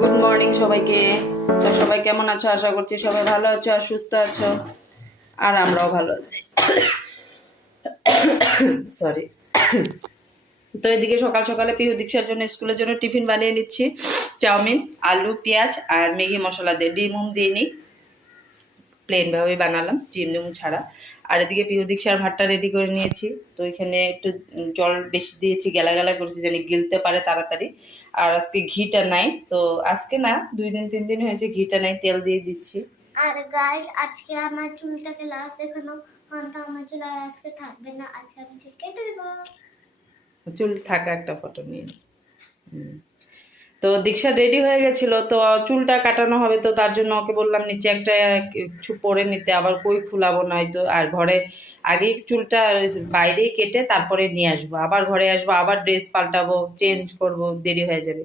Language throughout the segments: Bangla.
গুড মর্নিং সবাইকে। তো সবাই কেমন আছো? আশা করছি সবাই ভালো আছো আর সুস্থ আছো, আর আমরাও ভালো আছি। সরি। তো এদিকে সকাল সকালে পিহু দীক্ষার জন্য স্কুলের জন্য টিফিন বানিয়ে নিচ্ছি। চাউমিন, আলু, পেঁয়াজ আর ম্যাগি মশলা দিয়ে, ডিম দিয়ে নিই, প্লেনভাবে বানালাম, ডিম ছাড়া। আর এদিকে পিহু দীক্ষার ভাতটা রেডি করে নিয়েছি। তো এখানে একটু জল বেশি দিয়েছি, গেলা গেলা করেছি যেন গিলতে পারে তাড়াতাড়ি। আর আজকে ঘিটা নাই, তো আজকে না 2 দিন 3 দিন হয়েছে ঘিটা নাই, তেল দিয়ে দিচ্ছি। আর গাইস আজকে আমার চুলটাকে লাস্ট দেখানো, কারণ আমার চুল আর আজকে থাকবে না, আজকে আমি চুল কেটে দেবো। চুল থাকা একটা ফটো নিয়ে। তো দীক্ষা রেডি হয়ে গেছিল, তো চুলটা কাটানো হবে, তো তার জন্য ওকে বললাম নিচে একটা কিছু পরে নিতে, আবার কই খুলাবো নয়তো। আর ঘরে আগেই চুলটা বাইরেই কেটে তারপরে নিয়ে আসবো, আবার ঘরে আসবো, আবার ড্রেস পাল্টাবো, চেঞ্জ করব, দেরি হয়ে যাবে।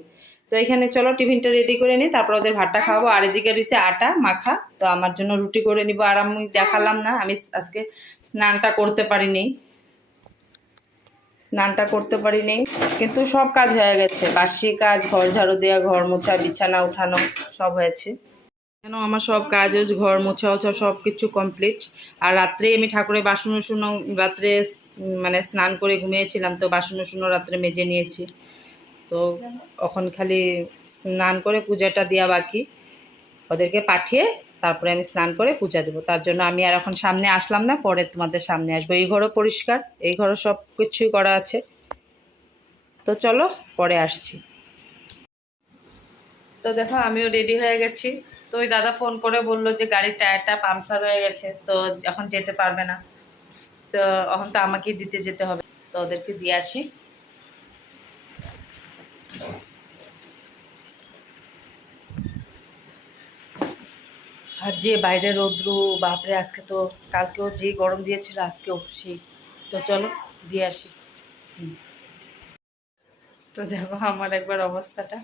তো এখানে চলো টিফিনটা রেডি করে নিই, তারপর ওদের ভাতটা খাওয়াবো। আর এদিকে রয়েছে আটা মাখা, তো আমার জন্য রুটি করে নিবো। আর আমি দেখালাম না, আমি আজকে স্নানটা করতে পারিনি, স্নানটা করতে পারিনি, কিন্তু সব কাজ হয়ে গেছে, বাসি কাজ, ঘর ঝাড়ু দেওয়া, ঘর মোছা, বিছানা উঠানো সব হয়েছে। কেন আমার সব কাজ হয়েছে, ঘর মোছা ওছা সব কিছু কমপ্লিট। আর রাত্রে আমি ঠাকুরের বাসন উসুন রাত্রে মানে স্নান করে ঘুমিয়েছিলাম, তো বাসন উসুনও রাত্রে মেজে নিয়েছি। তো এখন খালি স্নান করে পূজাটা দেওয়া বাকি, ওদেরকে পাঠিয়ে তারপরে আমি স্নান করে পূজা দেবো। তার জন্য আমি আর এখন সামনে আসলাম না, পরে তোমাদের সামনে আসবো। এই ঘরও পরিষ্কার, এই ঘরও সব কিছুই করা আছে। তো চলো পরে আসছি। তো দেখো আমিও রেডি হয়ে গেছি। তো ওই দাদা ফোন করে বললো যে গাড়ির টায়ারটা পাংচার হয়ে গেছে, তো এখন যেতে পারবে না। তো এখন তো আমাকেই দিতে যেতে হবে, তো ওদেরকে দিয়ে আসি। আর যে বাইরে রৌদ্র, বাপরে, আজকে তো, কালকেও যে গরম দিয়েছিল আজকেও সেই। তো চলো দিয়ে আসি। তো দেখো আমার একবার অবস্থাটা,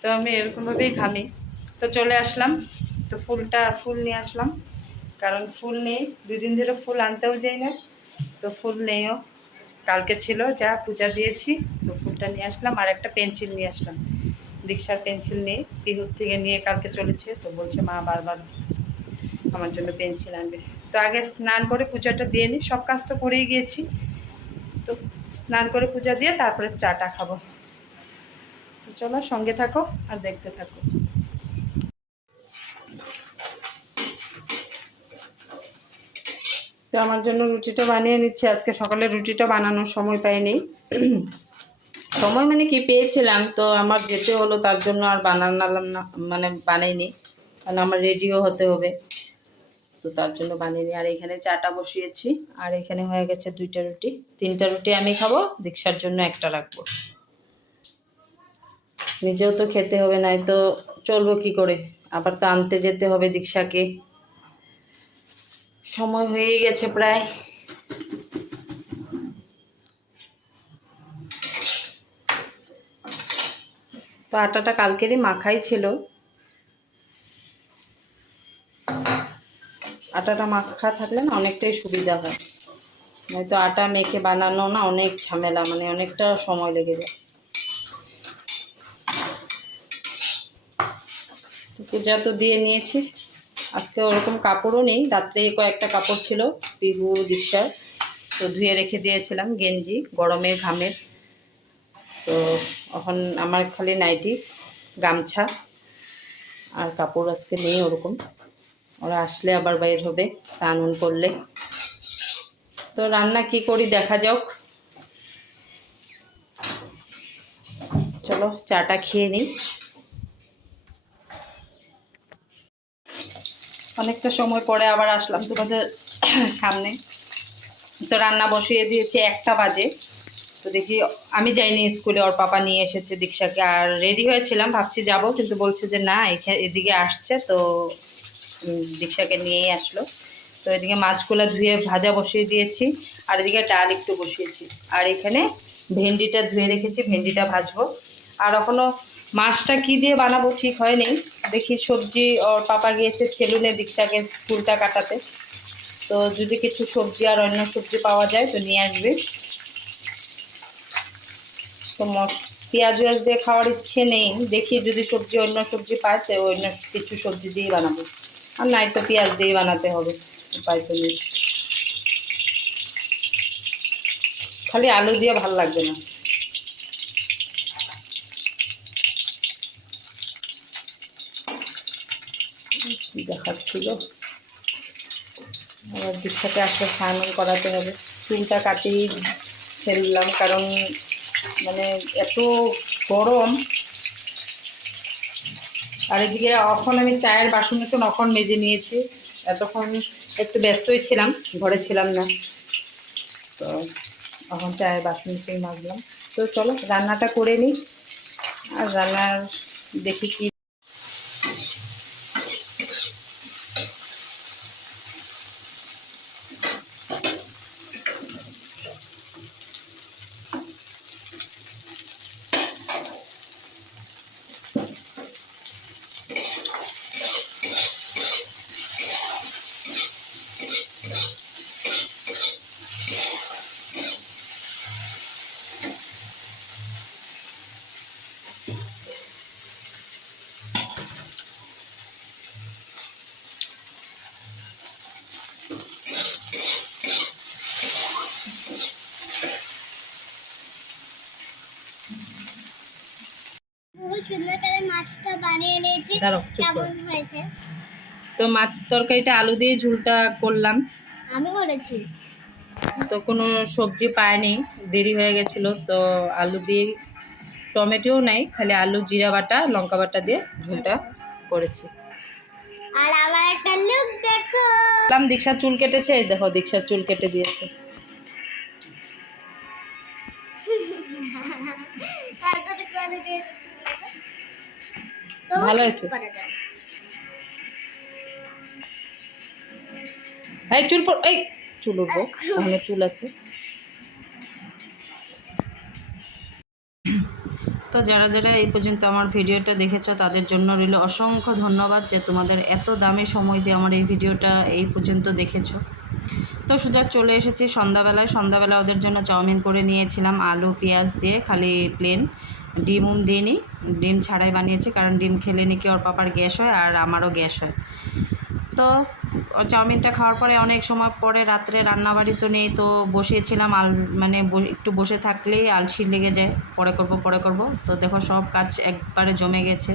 তো আমি এরকমভাবেই ঘামি। তো চলে আসলাম, তো ফুল নিয়ে আসলাম, কারণ ফুল নেই, 2 দিন ধরে ফুল আনতেও যাই না, তো ফুল নেইও। কালকে ছিল যা পূজা দিয়েছি, তো ফুলটা নিয়ে আসলাম। আর একটা পেন্সিল নিয়ে আসলাম, দীক্ষার পেন্সিল নিয়ে পিহুর থেকে নিয়ে কালকে চলেছে, তো বলছে মা বারবার আমার জন্য পেন্সিল আনবে। তো আগে স্নান করে পূজাটা দিয়ে নিই, সব কাজ তো করেই গিয়েছি, তো স্নান করে পূজা দিয়ে তারপরে চাটা খাবো। তো চলো সঙ্গে থাকো আর দেখতে থাকো। তো আমার জন্য রুটিটা বানিয়ে নিচ্ছে। আজকে সকালে রুটিটা বানানোর সময় পাইনি, সময় মানে কি পেয়েছিলাম, তো আমার যেতে হলো, তার জন্য আর বানালাম না, মানে বানাইনি, কারণ আমার রেডিও হতে হবে, তো তার জন্য বানিয়ে। আর এখানে চাটা বসিয়েছি, আর এখানে হয়ে গেছে 2টা রুটি, 3টা রুটি আমি খাবো, দীক্ষার জন্য একটা রাখবো। নিজেও তো খেতে হবে, নাই তো চলবো কি করে, আবার তো আনতে যেতে হবে দীক্ষাকে, সময় হয়ে গেছে প্রায়। তো আটাটা কালকেরই মাখাই ছিল, আটাটা মাখা থাকলে না অনেকটাই সুবিধা হয়, নয়তো আটা মেখে বানানো না অনেক ঝামেলা, মানে অনেকটা সময় লেগে যায়। পূজা তো দিয়ে নিয়েছি, আজকে ওরকম কাপড়ও নেই, রাত্রে কয়েকটা কাপড় ছিল পিহু দীক্ষার, তো ধুয়ে রেখে দিয়েছিলাম, গেঞ্জি গরমের ঘামের। তো এখন আমার খালি নাইটি, গামছা আর কাপড় আজকে নেই ওরকম, ওরা আসলে আবার বাইর হবে স্নান করলে। তো রান্না কি করি দেখা যাক, চলো চাটা খেয়ে নিই। অনেকটা সময় পরে আবার আসলাম তোমাদের সামনে। তো রান্না বসিয়ে দিয়েছি, 1টা বাজে। তো দেখি, আমি যাইনি স্কুলে, ওর পাপা নিয়ে এসেছে দীক্ষাকে, আর রেডি হয়েছিলাম ভাবছি যাব, কিন্তু বলছে যে না এদিকে আসছে, তো দীক্ষাকে নিয়েই আসলো। তো এদিকে মাছগুলো ধুয়ে ভাজা বসিয়ে দিয়েছি, আর এদিকে ডাল একটু বসিয়েছি, আর এখানে ভেন্ডিটা ধুয়ে রেখেছি, ভেন্ডিটা ভাজবো। আর এখনও মাছটা কি দিয়ে বানাবো ঠিক হয়নি, দেখি সবজি, ওর পাপা গিয়েছে সেলুনে দীক্ষাকে চুলটা কাটাতে, তো যদি কিছু সবজি আর অন্য সবজি পাওয়া যায় তো নিয়ে আসবে। তো পেঁয়াজ ওয়াজ দিয়ে খাওয়ার ইচ্ছে নেই, দেখি যদি সবজি অন্য সবজি পাই তো অন্য কিছু সবজি দিয়েই বানাবো, আর নাই তো পেঁয়াজ দিয়েই বানাতে হবে, উপায় তো নেই। খালি আলু দিয়ে ভালো লাগবে না। কী দেখাচ্ছিল, আবার দীক্ষাতে আসলে স্নান করাতে হবে। চুলটা কাটিয়ে ফেললাম কারণ মানে এত গরম। আর এদিকে এখন আমি চায়ের বাসন এখন মেজে নিয়েছি, এতক্ষণ একটু ব্যস্তই ছিলাম, ঘরে ছিলাম না, তো এখন চায়ের বাসন মাজলাম। তো চলো রান্নাটা করে নিই, আর রান্নার দেখি কি। খুব সুন্দর করে মাছটা বানিয়ে নিয়েছি, কেমন হয়েছে? তো মাছ তরকারিটা আলু দিয়ে ঝোলটা করলাম, আমি করেছি। তো কোনো সবজি পাইনি, দেরি হয়ে গেছিলো, তো আলু দিয়ে, টমেটোও নাই, খালি আলু জিরা বাটা লঙ্কা বাটা দিয়ে ঝোলটা করেছি। আর আমার একটা লুক দেখো, দীক্ষার চুল কেটেছে, এই দেখো দীক্ষার চুল কেটে দিয়েছে। ভালো হয়েছে। এই চুল পর, এই চুল উঠবো, ওখানে চুল আছে। তো যারা যারা এই পর্যন্ত আমার ভিডিওটা দেখেছো তাদের জন্য রইল অসংখ্য ধন্যবাদ, যে তোমাদের এত দামি সময় দিয়ে আমার এই ভিডিওটা এই পর্যন্ত দেখেছো। তো সোজা চলে এসেছি সন্ধ্যাবেলা ওদের জন্য চাউমিন করে নিয়েছিলাম আলু পেঁয়াজ দিয়ে, খালি প্লেন, ডিম দিইনি, ডিম ছাড়াই বানিয়েছি, কারণ ডিম খেলে নাকি ওর পাপার গ্যাস হয় আর আমারও গ্যাস হয়। তো চাউমিনটা খাওয়ার পরে অনেক সময় পরে রাত্রে রান্নাবাড়ি তো নেই, তো বসিয়েছিলাম, মানে একটু বসে থাকলেই আলসি লেগে যায়, পরে করব। তো দেখো সব কাজ একবারে জমে গেছে।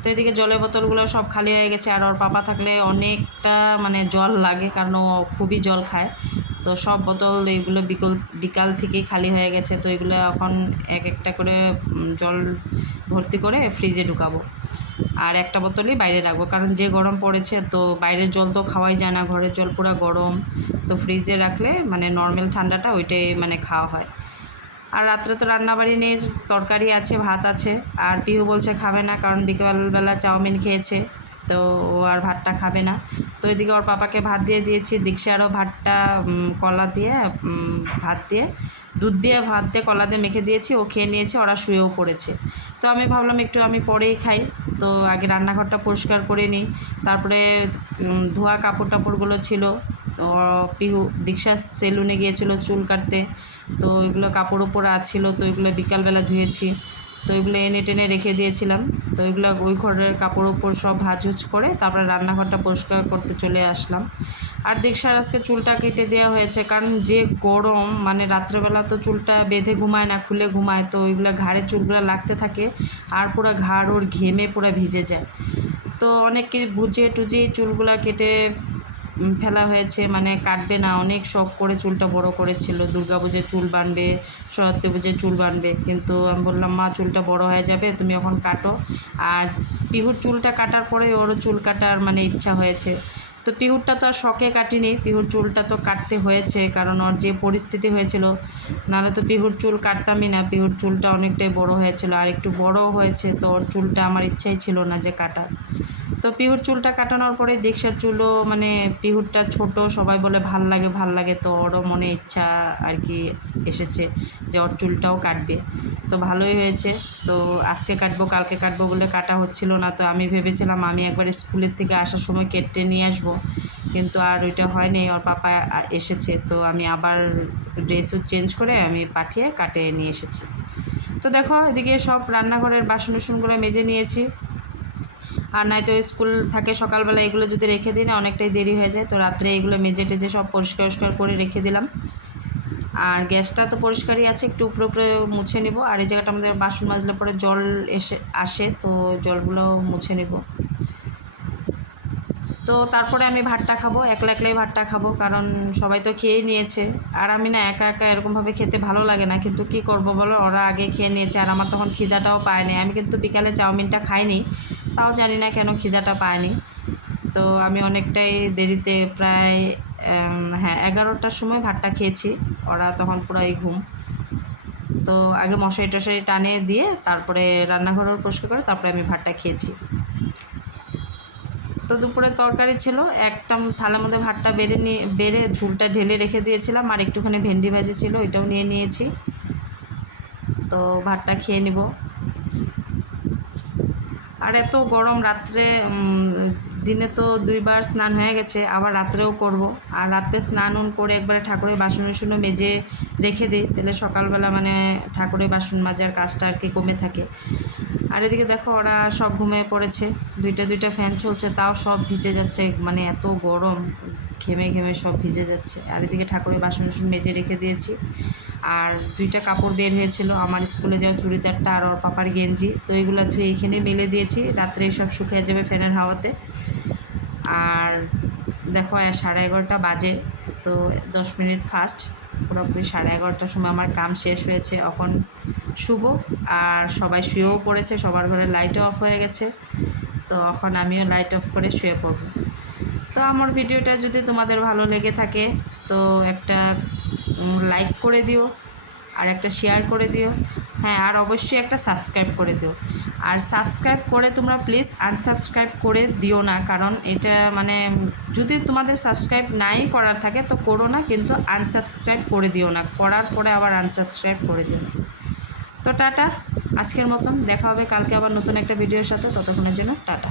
তো এদিকে জলের বোতলগুলো সব খালি হয়ে গেছে, আর ওর পাপা থাকলে অনেকটা মানে জল লাগে, কারণ ও খুবই জল খায়। তো সব বোতল এইগুলো বিকাল থেকেই খালি হয়ে গেছে, তো এগুলো এখন এক একটা করে জল ভর্তি করে ফ্রিজে ঢুকাবো, আর একটা বোতলই বাইরে রাখবো, কারণ যে গরম পড়েছে, তো বাইরের জল তো খাওয়াই যায় না, ঘরের জল পুরো গরম, তো ফ্রিজে রাখলে মানে নর্মাল ঠান্ডাটা ওইটাই মানে খাওয়া হয়। আর রাত্রে তো রান্নাবাড়ি নেই, তরকারি আছে, ভাত আছে, আর পিহু বলছে খাবে না, কারণ বিকেলবেলা চাউমিন খেয়েছে, তো ও আর ভাতটা খাবে না। তো এদিকে ওর পাপাকে ভাত দিয়ে দিয়েছি, দীক্ষারও ভাতটা কলা দিয়ে ভাত দিয়ে দুধ দিয়ে ভাত দিয়ে কলা দিয়ে মেখে দিয়েছি, ও খেয়ে নিয়েছে, ওরা শুয়েও পড়েছে। তো আমি ভাবলাম একটু আমি পরেই খাই, তো আগে রান্নাঘরটা পরিষ্কার করে নিই, তারপরে ধোয়া কাপড় টাপড়গুলো ছিল, পিহু দীক্ষা সেলুনে গিয়েছিলো চুল কাটতে, তো ওইগুলো কাপড় ওপর আছিল, তো ওইগুলো বিকালবেলা ধুয়েছি, তো ওইগুলো এনে টেনে রেখে দিয়েছিলাম। তো ওইগুলো ওই ঘরের কাপড় ওপর সব ভাজুজ করে তারপরে রান্নাঘরটা পরিষ্কার করতে চলে আসলাম। আর দীক্ষার আজকে চুলটা কেটে দেওয়া হয়েছে, কারণ যে গরম, মানে রাত্রেবেলা তো চুলটা বেঁধে ঘুমায় না, খুলে ঘুমায়, তো ওইগুলো ঘাড়ে চুলগুলো লাগতে থাকে, আর পুরো ঘাড় ওর ঘেমে পুরো ভিজে যায়। তো অনেককে বুঝিয়ে টুজিয়ে চুলগুলো কেটে ফেলা হয়েছে, মানে কাটবে না, অনেক শখ করে চুলটা বড় করেছিল, দুর্গা পুজোয় চুল বাঁধবে, সরস্বতী পুজোয় চুল বাঁধবে, কিন্তু আমি বললাম মা চুলটা বড় হয়ে যাবে, তুমি এখন কাটো। আর পিহুর চুলটা কাটার পরে ওরও চুল কাটার মানে ইচ্ছা হয়েছে, তো পিহুরটা তো আর শখে কাটিনি, পিহুর চুলটা তো কাটতে হয়েছে, কারণ ওর যে পরিস্থিতি হয়েছিল, নাহলে তো পিহুর চুল কাটতামই না, পিহুর চুলটা অনেকটাই বড় হয়েছিল, আর একটু বড়ও হয়েছে, তো ওর চুলটা আমার ইচ্ছাই ছিল না যে কাটার। তো পিহুর চুলটা কাটানোর পরে দীক্ষার চুলও মানে পিহুরটা ছোট, সবাই বলে ভাল লাগে, তো ওরও মনে ইচ্ছা আর কি এসেছে যে ওর চুলটাও কাটবে, তো ভালোই হয়েছে। তো আজকে কাটবো কালকে কাটবো বলে কাটা হচ্ছিল না, তো আমি ভেবেছিলাম আমি একবার স্কুলের থেকে আসার সময় কেটে নিয়ে আসবো, কিন্তু আর ওইটা হয়নি, ওর পাপা এসেছে, তো আমি আবার ড্রেসও চেঞ্জ করে আমি পাঠিয়ে কাটে নিয়ে এসেছি। তো দেখো এদিকে সব রান্নাঘরের বাসন টাসনগুলো মেজে নিয়েছি। আর নয়তো স্কুল থাকে সকালবেলা, এগুলো যদি রেখে দিই না অনেকটাই দেরি হয়ে যায়। তো রাত্রে এগুলো মেজে টেজে সব পরিষ্কার করে রেখে দিলাম। আর গ্যাসটা তো পরিষ্কারই আছে, একটু উপরে উপরে মুছে নিব। আর এই জায়গাটা আমাদের বাসন মাজলে পরে জল আসে, তো জলগুলো মুছে নিব। তো তারপরে আমি ভাতটা খাবো, একলাই ভাতটা খাবো, কারণ সবাই তো খেয়েই নিয়েছে। আর আমি না একা একা এরকমভাবে খেতে ভালো লাগে না, কিন্তু কি করব বলো, ওরা আগে খেয়ে নিয়েছে আর আমার তখন খিদাটাও পায়নি। আমি কিন্তু বিকালে চাউমিনটা খাইনি, তাও জানি না কেন খিদাটা পায়নি। তো আমি অনেকটাই দেরিতে, প্রায় 11টার সময় ভাতটা খেয়েছি। ওরা তখন পুরাই ঘুম। তো আগে মশারি টশারি টানিয়ে দিয়ে তারপরে রান্নাঘরও পরিষ্কার করে তারপরে আমি ভাতটা খেয়েছি। তো দুপুরে তরকারি ছিল, একটা থালার মধ্যে ভাতটা বেড়ে ঝুলটা ঢেলে রেখে দিয়েছিলাম, আর একটুখানি ভেন্ডি ভাজি ছিল, ওইটাও নিয়ে নিয়েছি। তো ভাতটা খেয়ে নিব। আর এত গরম, রাত্রে দিনে তো 2বার স্নান হয়ে গেছে, আবার রাত্রেও করব। আর রাত্রে স্নান করে একবারে ঠাকুরের বাসন মেজে রেখে দিই, তাহলে সকালবেলা মানে ঠাকুরের বাসন মাজার কাজটা আর কি কমে থাকে। আর এদিকে দেখো ওরা সব ঘুমিয়ে পড়েছে, দুইটা ফ্যান চলছে, তাও সব ভিজে যাচ্ছে, মানে এত গরম, ঘেমে সব ভিজে যাচ্ছে। আর এদিকে ঠাকুরের বাসন মেজে রেখে দিয়েছি। আর 2টা কাপড় বের হয়েছিল, আমার স্কুলে যাওয়া চুড়িদারটা আর ওর পাপার গেঞ্জি, তো এইগুলো ধুয়ে এখানে মেলে দিয়েছি, রাত্রে সব শুকিয়ে যাবে ফ্যানের হাওয়াতে। আর দেখো 11:30 বাজে, তো 10 মিনিট ফাস্ট, পুরোপুরি 11:30টার সময় আমার কাম শেষ হয়েছে। এখন শুভ, আর সবাই শুয়েও পড়েছে, সবার ঘরে লাইটও অফ হয়ে গেছে। তো এখন আমিও লাইট অফ করে শুয়ে পড়ব। তো আমার ভিডিওটা যদি তোমাদের ভালো লেগে থাকে তো একটা লাইক করে দিও, আর একটা শেয়ার করে দিও। হ্যাঁ, আর অবশ্যই একটা সাবস্ক্রাইব করে দিও। আর সাবস্ক্রাইব করে তোমরা প্লিজ আনসাবস্ক্রাইব করে দিও না, কারণ এটা মানে যদি তোমাদের সাবস্ক্রাইব নাই করার থাকে তো করো না, কিন্তু আনসাবস্ক্রাইব করে দিও না, করার পরে আবার আনসাবস্ক্রাইব করে দিও। তো টাটা, আজকের মতন দেখা হবে কালকে আবার নতুন একটা ভিডিওর সাথে, ততক্ষণের জন্য টাটা।